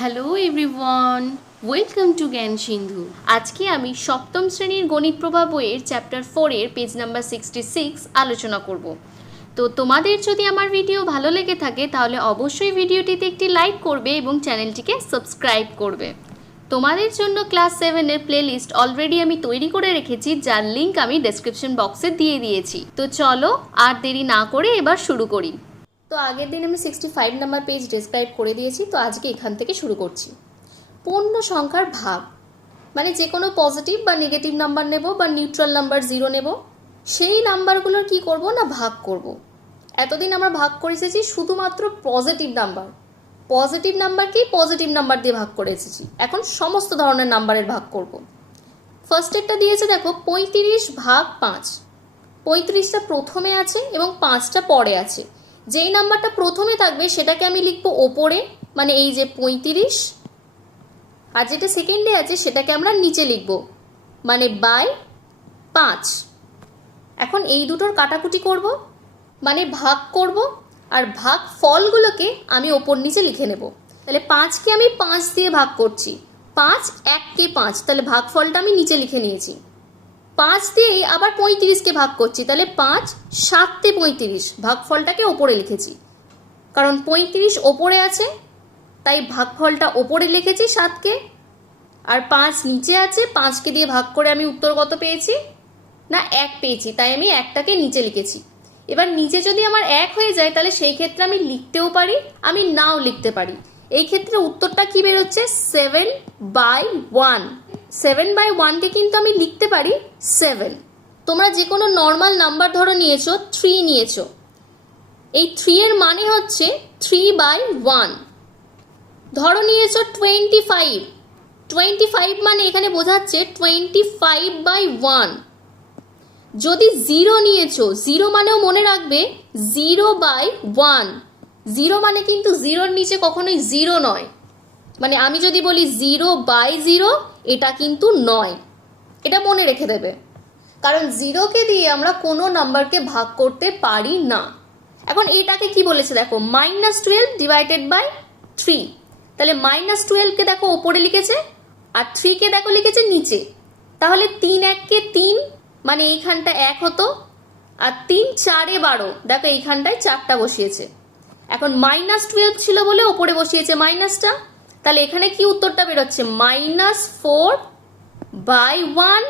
Hello everyone welcome to জ্ঞান সিন্ধু আজকে আমি সপ্তম শ্রেণির গণিত প্রভা বইয়ের চ্যাপ্টার ফোরের পেজ নাম্বার সিক্সটি সিক্স আলোচনা করব। তো তোমাদের যদি আমার ভিডিও ভালো লেগে থাকে, তাহলে অবশ্যই ভিডিওটিতে একটি লাইক করবে এবং চ্যানেলটিকে সাবস্ক্রাইব করবে। তোমাদের জন্য ক্লাস সেভেনের প্লেলিস্ট অলরেডি আমি তৈরি করে রেখেছি, যার লিঙ্ক আমি ডেসক্রিপশন বক্সে দিয়ে দিয়েছি। তো চলো, আর দেরি না করে এবার শুরু করি। তো আগের দিন আমি sixty five number page describe করে দিয়েছি, তো আজকে এখান থেকে শুরু করছি। পূর্ণ সংখ্যার ভাগ মানে যে কোনো পজিটিভ বা নেগেটিভ নাম্বার নেব বা নিউট্রাল নাম্বার জিরো নেব, সেই নাম্বারগুলোর কি করব না ভাগ করব। এতদিন আমরা ভাগ করে এসেছি শুধুমাত্র পজিটিভ নাম্বার পজিটিভ নাম্বারকেই পজিটিভ নাম্বার দিয়ে ভাগ করে এসেছি? এখন সমস্ত ধরনের নাম্বারের ভাগ করব। ফার্স্ট একটা দিয়েছে, দেখো, পঁয়ত্রিশ ভাগ পাঁচ। পঁয়ত্রিশটা প্রথমে আছে এবং পাঁচটা পরে আছে। যেই নাম্বারটা প্রথমে থাকবে, সেটাকে আমি লিখব ওপরে মানে এই যে পঁয়ত্রিশ, আর যেটা সেকেন্ডে আছে, সেটাকে আমরা নিচে লিখব মানে বাই পাঁচ। এখন এই দুটোর কাটাকুটি করব মানে ভাগ করব, আর ভাগ ফলগুলোকে আমি ওপর নিচে লিখে নেব। তাহলে পাঁচকে আমি পাঁচ দিয়ে ভাগ করছি, পাঁচ এককে পাঁচ, তাহলে ভাগ ফলটা আমি নিচে লিখে নিয়েছি। পাঁচ দিয়েই আবার পঁয়ত্রিশকে ভাগ করছি, তাহলে পাঁচ, সাততে পঁয়ত্রিশ, ভাগফলটাকে ওপরে লিখেছি। কারণ পঁয়ত্রিশ ওপরে আছে, তাই ভাগফলটা ওপরে লিখেছি সাতকে, আর পাঁচ নিচে আছে, পাঁচকে দিয়ে ভাগ করে আমি উত্তর কত পেয়েছি? না, এক পেয়েছি, তাই আমি একটাকে নিচে লিখেছি। এবার নিচে যদি আমার এক হয়ে যায়, তাহলে সেই ক্ষেত্রে আমি লিখতেও পারি, আমি নাও লিখতে পারি। এই ক্ষেত্রে উত্তরটা কি বেরোচ্ছে? Seven by one seven by ওয়ানকে কিন্তু আমি লিখতে পারি সেভেন। তোমরা যে কোনো নর্মাল নাম্বার ধরো নিয়েছো থ্রি নিয়েছো। এই থ্রি এর মানে হচ্ছে থ্রি বাই ওয়ান। ধরো নিয়েছো টোয়েন্টি ফাইভ টোয়েন্টি ফাইভ মানে এখানে বোঝাচ্ছে টোয়েন্টি ফাইভ বাই ওয়ান। যদি জিরো নিয়েছো জিরো মানেও মনে রাখবে জিরো বাই ওয়ান। জিরো মানে কিন্তু জিরোর নিচে কখনোই জিরো নয়। মানে আমি যদি বলি জিরো বাই জিরো এটা কিন্তু নয়। এটা মনে রেখে দেবে। কারণ জিরোকে দিয়ে আমরা কোনো নাম্বারকে ভাগ করতে পারি না। এখন এটাকে কি বলেছে দেখো? Minus twelve divided by three তাহলে মাইনাস টুয়েলভকে দেখো ওপরে লিখেছে আর থ্রিকে দেখো লিখেছে নিচে। তাহলে তিন এককে তিন মানে এইখানটা এক হতো। আর তিন চারে বারো, দেখো এইখানটায় চারটা বসিয়েছে। এখন মাইনাস টুয়েলভ ছিল বলে ওপরে বসিয়েছে মাইনাসটা তাহলে এখানে কি উত্তরটা বেরোচ্ছে? মাইনাস ফোর বাই ওয়ান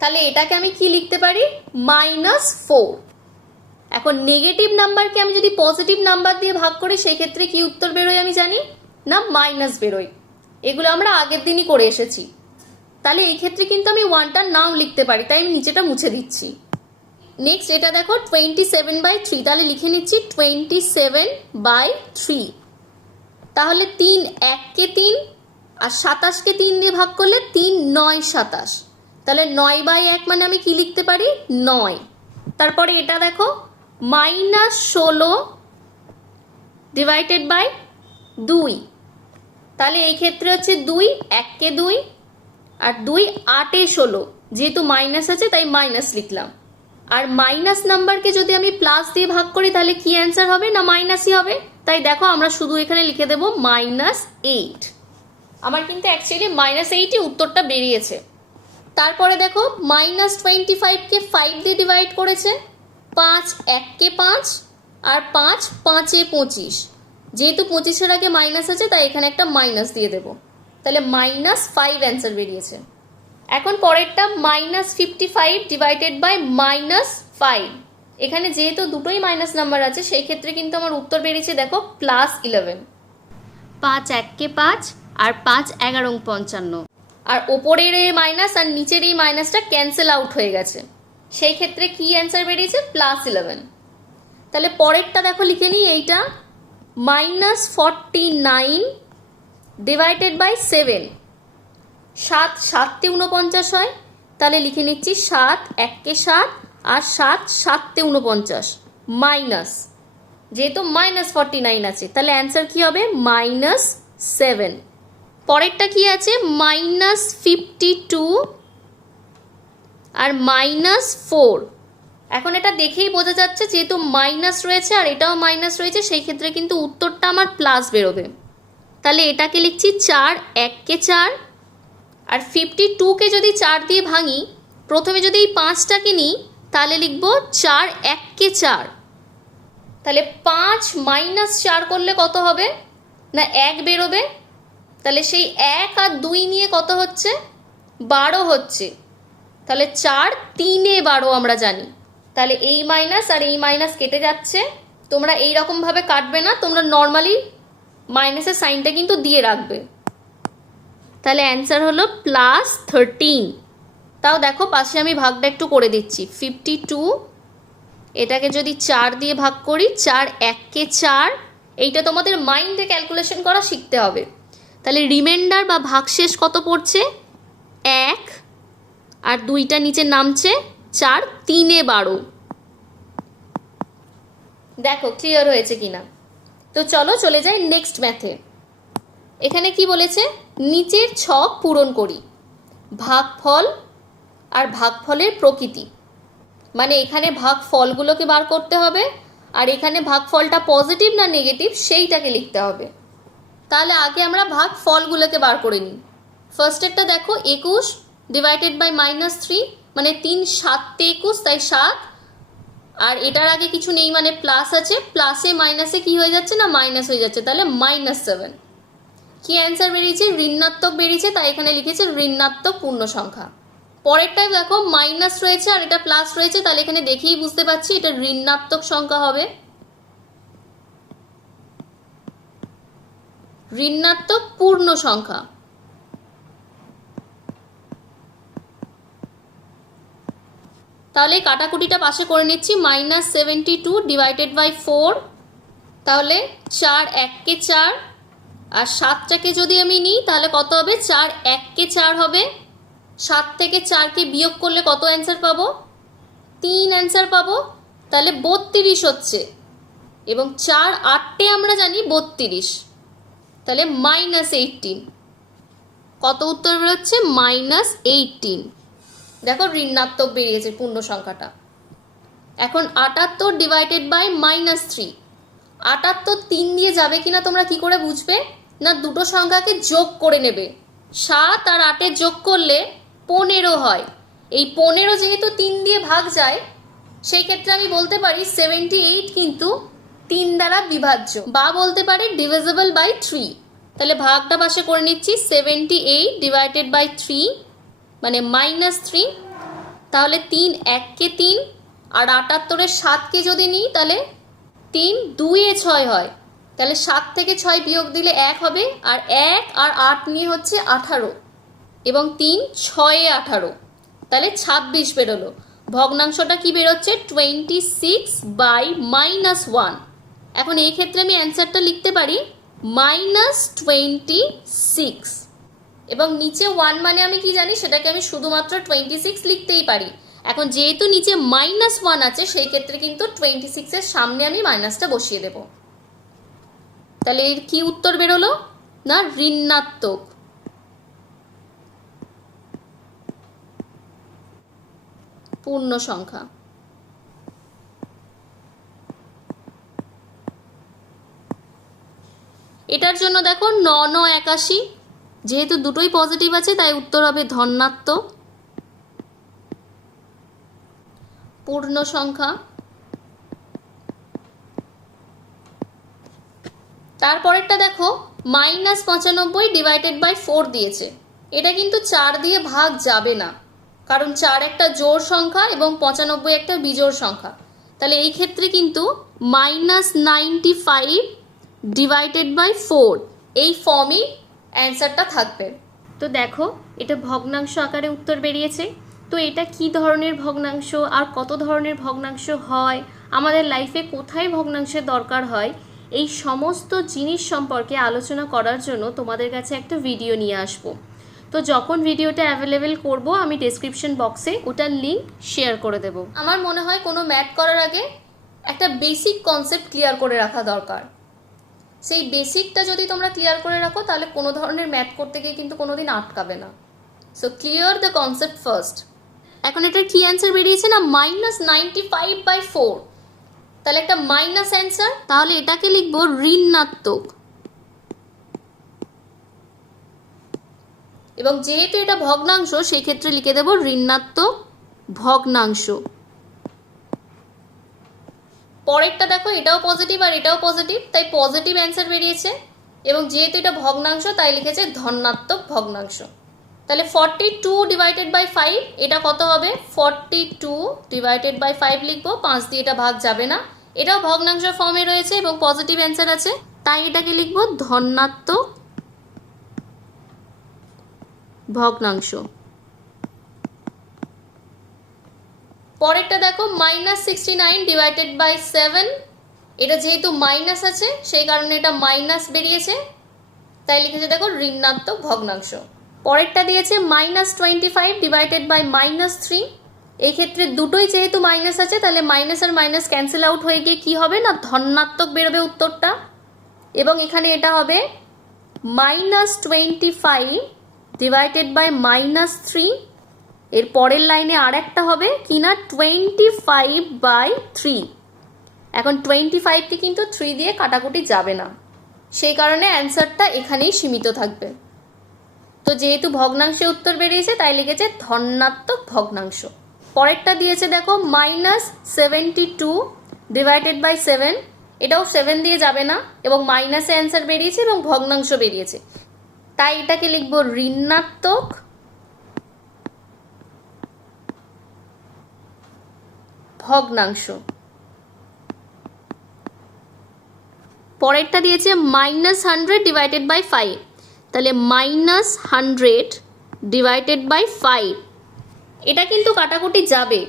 তাহলে এটাকে আমি কি লিখতে পারি? মাইনাস ফোর এখন নেগেটিভ নাম্বারকে আমি যদি পজিটিভ নাম্বার দিয়ে ভাগ করি সেই ক্ষেত্রে কি উত্তর বেরোয় আমি জানি? না মাইনাস বেরোয়। এগুলো আমরা আগের দিনই করে এসেছি। তাহলে এই ক্ষেত্রে কিন্তু আমি ওয়ানটার নাম লিখতে পারি, তাই আমি নিচেটা মুছে দিচ্ছি। নেক্সট এটা দেখো টোয়েন্টি সেভেন বাই থ্রি তাহলে লিখে নিচ্ছি টোয়েন্টি সেভেন বাই থ্রি তাহলে তিন এককে তিন আর সাতাশকে তিন দিয়ে ভাগ করলে তিন নয় সাতাশ। তাহলে নয় বাই এক মানে আমি কি লিখতে পারি? নয়। তারপরে এটা দেখো, মাইনাস ষোলো ডিভাইডেড বাই দুই। তাহলে এই ক্ষেত্রে হচ্ছে দুই, এককে দুই আর দুই আটে ষোলো। যেহেতু মাইনাস আছে, তাই মাইনাস লিখলাম। আর মাইনাস নাম্বারকে যদি আমি প্লাস দিয়ে ভাগ করি, তাহলে কি অ্যান্সার হবে? না মাইনাসই হবে? তাই দেখো, আমরা শুধু এখানে লিখে দেবো মাইনাস এইট আমার কিন্তু অ্যাকচুয়ালি মাইনাস এইটই উত্তরটা বেরিয়েছে। তারপরে দেখো মাইনাস টোয়েন্টি ফাইভকে ফাইভ দিয়ে ডিভাইড করেছে, পাঁচ এককে পাঁচ, আর পাঁচ পাঁচে পঁচিশ। যেহেতু পঁচিশের আগে মাইনাস আছে, তাই এখানে একটা মাইনাস দিয়ে দেবো। তাহলে মাইনাস ফাইভ অ্যান্সার বেরিয়েছে। এখন পরেরটা minus fifty five divided by minus five এখানে যেহেতু দুটোই মাইনাস নাম্বার আছে সেই ক্ষেত্রে কিন্তু আমার উত্তর বেরিয়েছে দেখো প্লাস ইলেভেন পাঁচ এককে পাঁচ আর পাঁচ এগারো পঞ্চান্ন। আর ওপরের এই মাইনাস আর নিচের এই মাইনাসটা ক্যান্সেল আউট হয়ে গেছে। সেই ক্ষেত্রে কি অ্যান্সার বেরিয়েছে? প্লাস ইলেভেন তাহলে পরেরটা দেখো লিখে নিই এইটা। Minus forty nine divided by seven সাত সাততে উনপঞ্চাশ হয়, তাহলে লিখে নিচ্ছি সাত এককে সাত আর সাত সাততে উনপঞ্চাশ মাইনাস। যেহেতু মাইনাস ফর্টি নাইন আছে, তাহলে অ্যান্সার কি হবে? Minus seven. পরেরটা কি আছে? মাইনাস ফিফটি টু আর মাইনাস ফোর। এখন এটা দেখেই বোঝা যাচ্ছে যেহেতু মাইনাস রয়েছে আর এটাও মাইনাস রয়েছে, সেই ক্ষেত্রে কিন্তু উত্তরটা আমার প্লাস বেরোবে। তাহলে এটাকে লিখছি চার, এককে চার আর ফিফটি টুকে যদি চার দিয়ে ভাঙি, প্রথমে যদি এই পাঁচটাকে নিই, তাহলে লিখব চার এককে চার। তাহলে পাঁচ মাইনাস চার করলে কত হবে? না, এক বেরোবে। তাহলে সেই এক আর দুই নিয়ে কত হচ্ছে? বারো হচ্ছে। তাহলে চার তিনে বারো আমরা জানি। তাহলে এই মাইনাস আর এই মাইনাস কেটে যাচ্ছে। তোমরা এই রকমভাবে কাটবে না, তোমরা নর্মালি মাইনাসের সাইনটা কিন্তু দিয়ে রাখবে। তাহলে অ্যান্সার হলো প্লাস থার্টিন তাও দেখো পাশে আমি ভাগটা একটু করে দিচ্ছি। ফিফটি টু এটাকে যদি চার দিয়ে ভাগ করি, চার এককে চার, এইটা তোমাদের মাইন্ডে ক্যালকুলেশন করা শিখতে হবে। তাহলে রিমাইন্ডার বা ভাগশেষ কত পড়ছে? এক, আর দুইটা নিচে নামছে চার, তিনে বারো। দেখো ক্লিয়ার হয়েছে কিনা? তো চলো চলে যাই নেক্সট ম্যাথে এখানে কি বলেছে? নিচের ছক পূরণ করি। ভাগফল আর ভাগফলের প্রকৃতি। মানে এখানে ভাগ ফলগুলোকে বার করতে হবে আর এখানে ভাগফলটা পজিটিভ না নেগেটিভ সেইটাকে লিখতে হবে। তাহলে আগে আমরা ভাগ ফলগুলোকে বার করে নিই। ফার্স্ট একটা দেখো, একুশ ডিভাইডেড বাই মাইনাস থ্রি মানে তিন সাততে একুশ, তাই সাত। আর এটার আগে কিছু নেই মানে প্লাস আছে। প্লাসে মাইনাসে কি হয়ে যাচ্ছে না মাইনাস হয়ে যাচ্ছে? তাহলে মাইনাস সেভেন কি অ্যান্সার বেরিয়েছে? ঋণাত্মক বেরিয়েছে, তাই এখানে লিখেছে ঋণাত্মক পূর্ণ সংখ্যা। পরেরটায় দেখো মাইনাস রয়েছে আর এটা প্লাস রয়েছে, তাহলে এখানে দেখেই বুঝতে পারছি এটা ঋণাত্মক সংখ্যা হবে। ঋণাত্মক পূর্ণ সংখ্যা। তাহলে কাটাকুটিটা পাশে করে নিচ্ছি minus seventy two divided by four তাহলে চার এককে চার আর সাতটাকে যদি আমি নিই, তাহলে কত হবে? চার, এককে চার হবে। সাত থেকে চারকে বিয়োগ করলে কত অ্যান্সার পাবো? তিন অ্যান্সার পাবো। তাহলে বত্রিশ হচ্ছে। এবং চার আটটে আমরা জানি বত্রিশ। তাহলে মাইনাস এইটিন কত উত্তর বেরোচ্ছে? মাইনাস এইটিন দেখো ঋণাত্মক বেরিয়েছে পূর্ণ সংখ্যাটা। এখন আটাত্তর ডিভাইডেড বাই মাইনাস থ্রি আটাত্তর তিন দিয়ে যাবে কিনা তোমরা কি করে বুঝবে? না দুটো সংখ্যাকে যোগ করে নেবে। সাত আর আটে যোগ করলে পনেরো হয়। এই পনেরো যেহেতু তিন দিয়ে ভাগ যায়, সেই ক্ষেত্রে আমি বলতে পারি সেভেন্টি এইট কিন্তু তিন দ্বারা বিভাজ্য। বা বলতে পারি ডিভিজিবল বাই থ্রি তাহলে ভাগটা পাশে করে নিচ্ছি seventy eight divided by three মানে মাইনাস থ্রি তাহলে তিন এককে তিন, আর আটাত্তরের সাতকে যদি নিই, তাহলে তিন দুইয়ে ছয় হয়। তাহলে সাত থেকে ছয় বিয়োগ দিলে এক হবে, আর এক আর আট নিয়ে হচ্ছে আঠারো, এবং তিন ছয়ে আঠারো। তাহলে ছাব্বিশ বেরোলো। ভগ্নাংশটা কি বেরোচ্ছে? Twenty six by minus one এখন এই ক্ষেত্রে আমি অ্যান্সারটা লিখতে পারি মাইনাস টোয়েন্টি সিক্স এবং নিচে ওয়ান মানে আমি কি জানি? সেটাকে আমি শুধুমাত্র টোয়েন্টি সিক্স লিখতেই পারি। এখন যেহেতু নিচে মাইনাস ওয়ান আছে, সেই ক্ষেত্রে কিন্তু টোয়েন্টি সিক্সের সামনে আমি মাইনাসটা বসিয়ে দেব। তাহলে এর কি উত্তর বেরোলো? না, ঋণাত্মক। পূর্ণ সংখ্যা। এটার জন্য দেখো ন ন, একাশি। যেহেতু দুটোই পজিটিভ আছে, তাই উত্তর হবে ধনাত্মক। পূর্ণ সংখ্যা। তারপরেরটা দেখো, মাইনাস পঁচানব্বই ডিভাইডেড বাই ফোর দিয়েছে। এটা কিন্তু চার দিয়ে ভাগ যাবে না। কারণ চার একটা জোর সংখ্যা এবং পঁচানব্বই একটা বিজোড় সংখ্যা। তাহলে এই ক্ষেত্রে কিন্তু minus ninety five divided by four এই ফর্মই অ্যান্সারটা থাকবে। তো দেখো, এটা ভগ্নাংশ আকারে উত্তর বেরিয়েছে। তো এটা কি ধরনের ভগ্নাংশ? আর কত ধরনের ভগ্নাংশ হয়? আমাদের লাইফে কোথায় ভগ্নাংশের দরকার হয়? এই সমস্ত জিনিস সম্পর্কে আলোচনা করার জন্য তোমাদের কাছে একটা ভিডিও নিয়ে আসব। তো যখন ভিডিওটা অ্যাভেলেবেল করব, আমি ডেসক্রিপশন বক্সে ওটার লিঙ্ক শেয়ার করে দেব। আমার মনে হয় কোনো ম্যাথ করার আগে একটা বেসিক কনসেপ্ট ক্লিয়ার করে রাখা দরকার। সেই বেসিকটা যদি তোমরা ক্লিয়ার করে রাখো, তাহলে কোনো ধরনের ম্যাথ করতে গিয়ে কিন্তু কোনোদিন আটকাবে না। So clear the concept first এখন এটার কি অ্যান্সার বেরিয়েছে না? Minus ninety five by four তাহলে একটা মাইনাস অ্যান্সার তাহলে এটাকে লিখব ঋণাত্মক। এবং যেহেতু এটা ভগ্নাংশ সেই ক্ষেত্রে লিখে দেব ঋণাত্মক ভগ্নাংশ। পরেরটা দেখো, এটাও পজিটিভ আর এটাও পজিটিভ তাই পজিটিভ অ্যান্সার বেরিয়েছে। এবং যেহেতু এটা ভগ্নাংশ, তাই লিখেছে ধনাত্মক ভগ্নাংশ। তাহলে forty two divided by five এটা কত হবে? Forty two divided by five লিখব, পাঁচ দিয়ে এটা ভাগ যাবে না। এটাও ভগ্নাংশ ফর্মে রয়েছে এবং পজিটিভ অ্যান্সার আছে। তাই এটাকে লিখব ধনাত্মক ভগ্নাংশ। পরেরটা দেখো minus sixty nine divided by seven এটা যেহেতু মাইনাস আছে, সেই কারণে এটা মাইনাস বেরিয়েছে। তাই লিখেছে দেখো ঋণাত্মক ভগ্নাংশ। পরেরটা দিয়েছে minus twenty five divided by minus three এই ক্ষেত্রে দুটোই যেহেতু মাইনাস আছে, তাহলে মাইনাস আর মাইনাস ক্যান্সেল আউট হয়ে গিয়ে কি হবে না? ধনাত্মক বেরোবে উত্তরটা। এবং এখানে এটা হবে minus twenty five divided by minus three এর পরের লাইনে আর একটা হবে কি না টোয়েন্টি ফাইভ বাই থ্রি এখন টোয়েন্টি ফাইভকে কিন্তু থ্রি দিয়ে কাটাকুটি যাবে না। সেই কারণে অ্যান্সারটা এখানেই সীমিত থাকবে। তো যেহেতু ভগ্নাংশে উত্তর বেরিয়েছে, তাই লিখেছে ধনাত্মক ভগ্নাংশ। পরেরটা দিয়েছে দেখো minus seventy two divided by seven এটাও সেভেন দিয়ে যাবে না, এবং মাইনাসে অ্যান্সার বেরিয়েছে এবং ভগ্নাংশ বেরিয়েছে। তাই এটাকে লিখব ঋণাত্মক ভগ্নাংশ। পরেরটা দিয়েছে minus hundred divided by five তাহলে minus hundred divided by five এটা কিন্তু কাটাকুটি যাবে।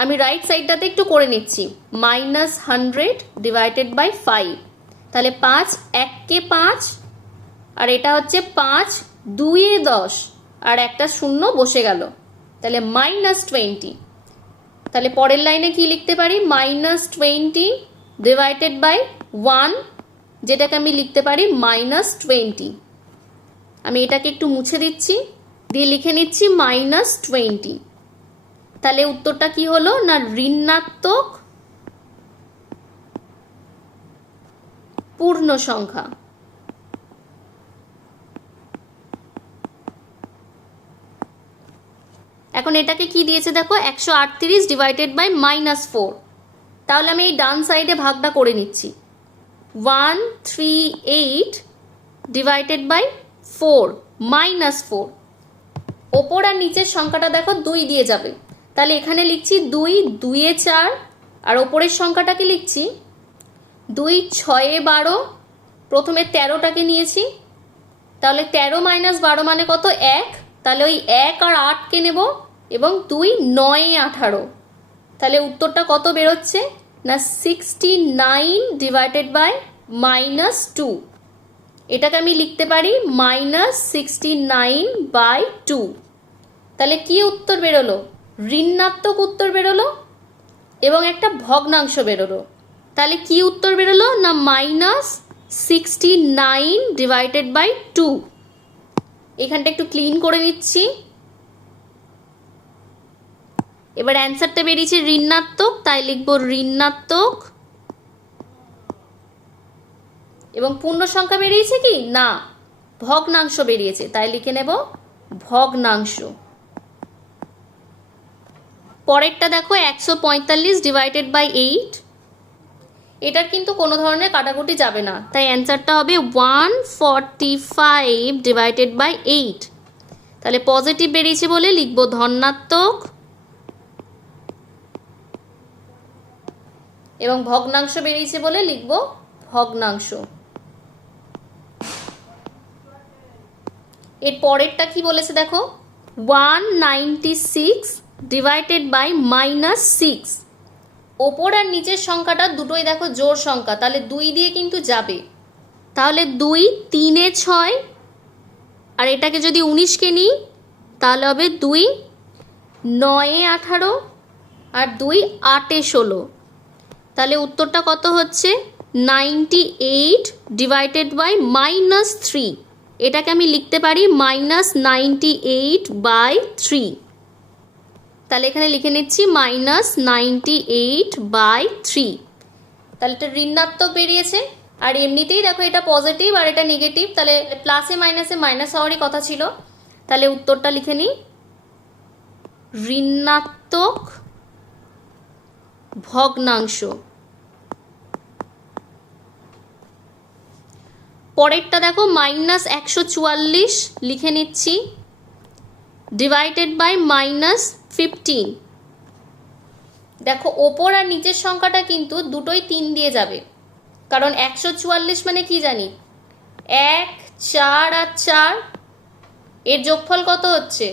আমি রাইট সাইডটাতে একটু করে নিচ্ছি। Minus hundred divided by five তাহলে পাঁচ, এককে পাঁচ, আর এটা হচ্ছে পাঁচ, দুয়ে দশ, আর একটা শূন্য বসে গেল। তাহলে মাইনাস টোয়েন্টি তাহলে পরের লাইনে কি লিখতে পারি? Minus twenty divided by one যেটাকে আমি লিখতে পারি মাইনাস টোয়েন্টি আমি এটাকে একটু মুছে দিচ্ছি, দিয়ে লিখে নিচ্ছি মাইনাস টোয়েন্টি তাহলে উত্তরটা কি হলো? না, ঋণাত্মক পূর্ণ সংখ্যা। এখন এটাকে কি দিয়েছে দেখো? একশো আটত্রিশ ডিভাইডেড বাই মাইনাস ফোর তাহলে আমি এই ডান সাইডে ভাগটা করে নিচ্ছি। One three eight divided by four minus four ওপর আর নিচের সংখ্যাটা দেখো দুই দিয়ে যাবে। তাহলে এখানে লিখছি দুই, দুইয়ে চার, আর ওপরের সংখ্যাটাকে লিখছি দুই, ছয়ে বারো, প্রথমে তেরোটাকে নিয়েছি। তাহলে তেরো মাইনাস বারো মানে কত? এক। তাহলে ওই এক আর আটকে নেব এবং দুই, নয়ে আঠারো। তাহলে উত্তরটা কত বেরোচ্ছে? না sixty nine divided by minus two এটাকে আমি লিখতে পারি minus sixty nine by two তাহলে কি উত্তর বেরোলো? ঋণাত্মক উত্তর বেরোলো এবং একটা ভগ্নাংশ বেরোলো। তাহলে কি উত্তর বেরোলো? না minus sixty nine divided by two এখানটা একটু ক্লিন করে নিচ্ছি। এবার অ্যান্সারটা বেরিয়েছে ঋণাত্মক, তাই লিখব ঋণাত্মক এবং পূর্ণ সংখ্যা বেরিয়েছে কি? না। ভগ্নাংশ বেরিয়েছে। তাই লিখে নেব ভগ্নাংশ। পরেরটা দেখো, একশো পঁয়তাল্লিশ ডিভাইডেড বাই এইট এটার কিন্তু কোনো ধরনের কাটাকুটি যাবে না। তাই অ্যান্সারটা হবে one forty five divided by eight তাহলে পজিটিভ বেরিয়েছে বলে লিখব ধনাত্মক। এবং ভগ্নাংশ বেরিয়েছে বলে লিখব ভগ্নাংশ। এর পরেরটা কি বলেছে দেখো? One ninety six divided by minus six ওপর আর নিচের সংখ্যাটা দুটোই দেখো জোর সংখ্যা, তাহলে দুই দিয়ে কিন্তু যাবে। তাহলে দুই, তিনে ছয়, আর এটাকে যদি উনিশকে নিই, তাহলে হবে দুই, নয়ে আঠারো, আর দুই আটে ষোলো। তাহলে উত্তরটা কত হচ্ছে? Ninety eight divided by minus three এটাকে আমি লিখতে পারি minus ninety eight by three তাহলে এখানে লিখে নিচ্ছি minus ninety eight by three তাহলে এটা ঋণাত্মক বেরিয়েছে। আর এমনিতেই দেখো এটা পজিটিভ আর এটা নেগেটিভ তাহলে প্লাসে মাইনাসে মাইনাস হওয়ারই কথা ছিল। তাহলে উত্তরটা লিখে নিই। ঋণাত্মক ভগ্নাংশ। পরেরটা দেখো মাইনাস একশো চুয়াল্লিশ, লিখে নিচ্ছি। ডিভাইডেড বাই মাইনাস ফিফটিন দেখো, ওপর আর নিচের সংখ্যাটা কিন্তু দুটোই তিন দিয়ে যাবে। কারণ একশো চুয়াল্লিশ মানে কি জানি? এক, চার আর চার, এর যোগফল কত হচ্ছে?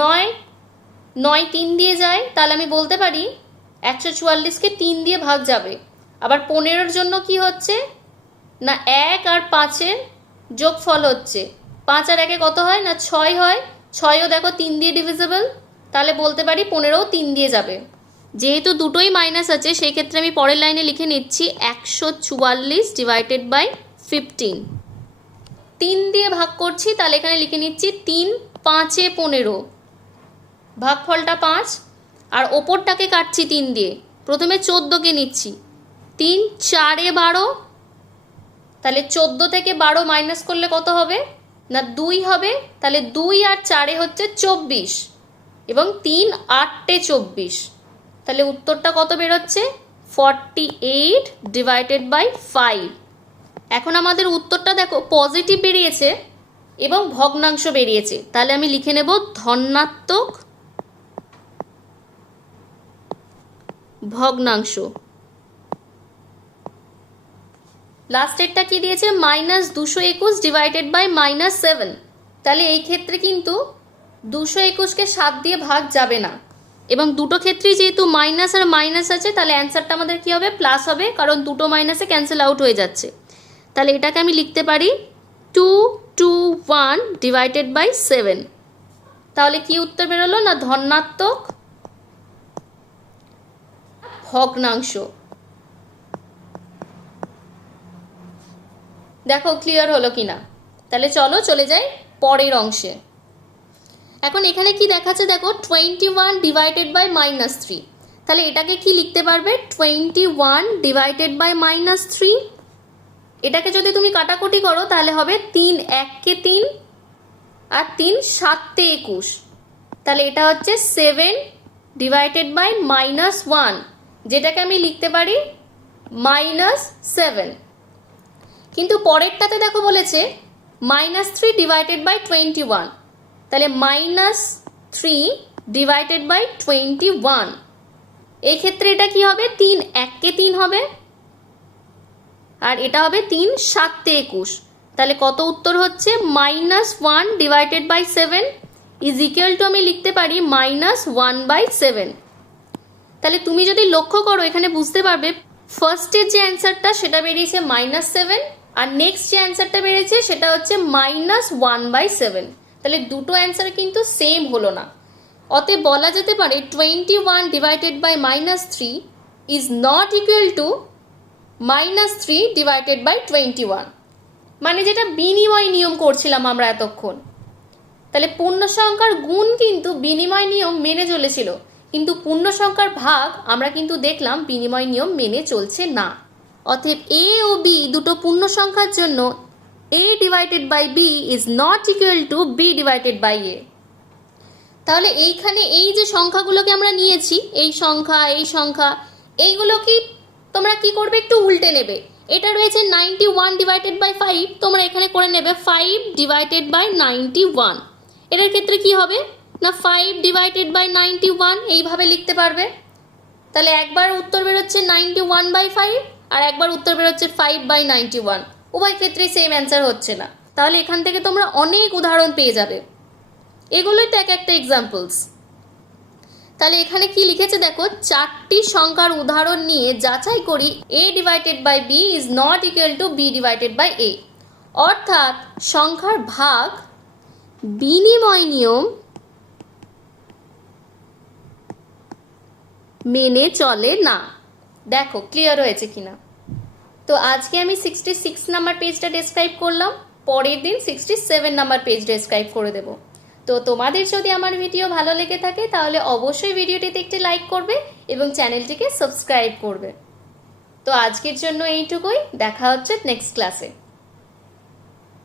নয়। নয় তিন দিয়ে যায়, তাহলে আমি বলতে পারি একশো চুয়াল্লিশকে তিন দিয়ে ভাগ যাবে। আবার পনেরোর জন্য কি হচ্ছে? না এক আর পাঁচের যোগফল হচ্ছে। পাঁচ আর একে কত হয়? না ছয় হয়? ছয়ও দেখো তিন দিয়ে ডিভিজিবল তাহলে বলতে পারি পনেরোও তিন দিয়ে যাবে। যেহেতু দুটোই মাইনাস আছে সেই ক্ষেত্রে আমি পরের লাইনে লিখে নিচ্ছি একশো চুয়াল্লিশ ডিভাইডেড বাই ফিফটিন তিন দিয়ে ভাগ করছি, তাহলে এখানে লিখে নিচ্ছি তিন পাঁচে পনেরো। ভাগফলটা পাঁচ, আর ওপরটাকে কাটছি তিন দিয়ে। প্রথমে চোদ্দোকে নিচ্ছি। তিন, চারে বারো তাহলে চোদ্দ থেকে বারো মাইনাস করলে কত হবে? না দুই হবে, তাহলে দুই আর চারে হচ্ছে চব্বিশ এবং তিন আটটে চব্বিশ। তাহলে উত্তরটা কত বেরোচ্ছে? Forty eight divided by five এখন আমাদের উত্তরটা দেখো পজিটিভ বেরিয়েছে এবং ভগ্নাংশ বেরিয়েছে। তাহলে আমি লিখে নেব ধনাত্মক ভগ্নাংশ। লাস্টেরটা কি দিয়েছে? মাইনাস দুশো একুশ ডিভাইডেড বাই মাইনাস সেভেন তাহলে এই ক্ষেত্রে কিন্তু দুশো একুশকে সাত দিয়ে ভাগ যাবে না। এবং দুটো ক্ষেত্রেই যেহেতু মাইনাস আর মাইনাস আছে, তাহলে অ্যান্সারটা আমাদের কি হবে? প্লাস হবে, কারণ দুটো মাইনাসে ক্যান্সেল আউট হয়ে যাচ্ছে। তাহলে এটাকে আমি লিখতে পারি two two one divided by seven তাহলে কি উত্তর বেরোলো না ধনাত্মক ভগ্নাংশ? দেখো ক্লিয়ার হলো কি না তাহলে চলো চলে যাই পরের অংশে। এখন এখানে কি দেখাচ্ছে দেখো twenty one divided by minus three তাহলে এটাকে কি লিখতে পারবে? Twenty one divided by minus three এটাকে যদি তুমি কাটাকুটি করো, তাহলে হবে তিন এককে তিন আর তিন সাততে একুশ। তাহলে এটা হচ্ছে seven divided by minus one যেটাকে আমি লিখতে পারি মাইনাস সেভেন কিন্তু পরেরটাতে দেখো বলেছে minus three divided by twenty one তাহলে minus three divided by twenty one এই ক্ষেত্রে এটা কি হবে? তিন, এককে তিন হবে। আর এটা হবে তিন সাততে একুশ। তাহলে কত উত্তর হচ্ছে? Minus one divided by seven is equal to আমি লিখতে পারি মাইনাস ওয়ান বাই সেভেন তাহলে তুমি যদি লক্ষ্য করো, এখানে বুঝতে পারবে ফার্স্টের যে অ্যান্সারটা সেটা বেরিয়েছে মাইনাস সেভেন আর নেক্সট যে অ্যান্সারটা বেড়েছে সেটা হচ্ছে মাইনাস ওয়ান বাই সেভেন তাহলে দুটো অ্যান্সার কিন্তু সেম হলো না। অতএব বলা যেতে পারে twenty one divided by minus three is not equal to minus three divided by twenty one মানে যেটা বিনিময় নিয়ম করছিলাম আমরা এতক্ষণ। তাহলে পূর্ণ সংখ্যার গুণ কিন্তু বিনিময় নিয়ম মেনে চলেছিল। কিন্তু পূর্ণ সংখ্যার ভাগ আমরা কিন্তু দেখলাম বিনিময় নিয়ম মেনে চলছে না। অতএব এ ও বি দুটো পূর্ণ সংখ্যার জন্য a divided by b is not equal to b divided by a তাহলে এইখানে এই যে সংখ্যাগুলোকে আমরা নিয়েছি, এই সংখ্যা এই সংখ্যা এইগুলো কি তোমরা কি করবে? একটু উল্টে নেবে। এটা রয়েছে ninety one divided by five তোমরা এখানে করে নেবে five divided by ninety one এটার ক্ষেত্রে কি হবে? না five divided by ninety one এইভাবে লিখতে পারবে। তাহলে একবার উত্তর বেরোচ্ছে নাইনটি ওয়ান বাই ফাইভ আর একবার উত্তর বেরোচ্ছে ফাইভ বাই নাইনটি ওয়ান উভয় ক্ষেত্রেই সেম অ্যান্সার হচ্ছে না। তাহলে এখান থেকে তোমরা অনেক উদাহরণ পেয়ে যাবে। এগুলোই তো এক একটা এক্সাম্পলস তাহলে এখানে কি লিখেছে দেখো, চারটি সংখ্যার উদাহরণ নিয়ে যাচাই করি a divided by b is not equal to b divided by a অর্থাৎ সংখ্যার ভাগ বিনিময় নিয়ম মেনে চলে না। দেখো ক্লিয়ার হয়েছে কিনা? তো আজকে আমি সিক্সটি সিক্স নাম্বার পেজটা ডেসক্রাইব করলাম, পরের দিন sixty seven number page describe করে দেব। তো তোমাদের যদি আমার ভিডিও ভালো লেগে থাকে, তাহলে অবশ্যই ভিডিওটিতে একটি লাইক করবে এবং চ্যানেলটিকে সাবস্ক্রাইব করবে। তো আজকের জন্য এইটুকুই, দেখা হচ্ছে নেক্সট ক্লাসে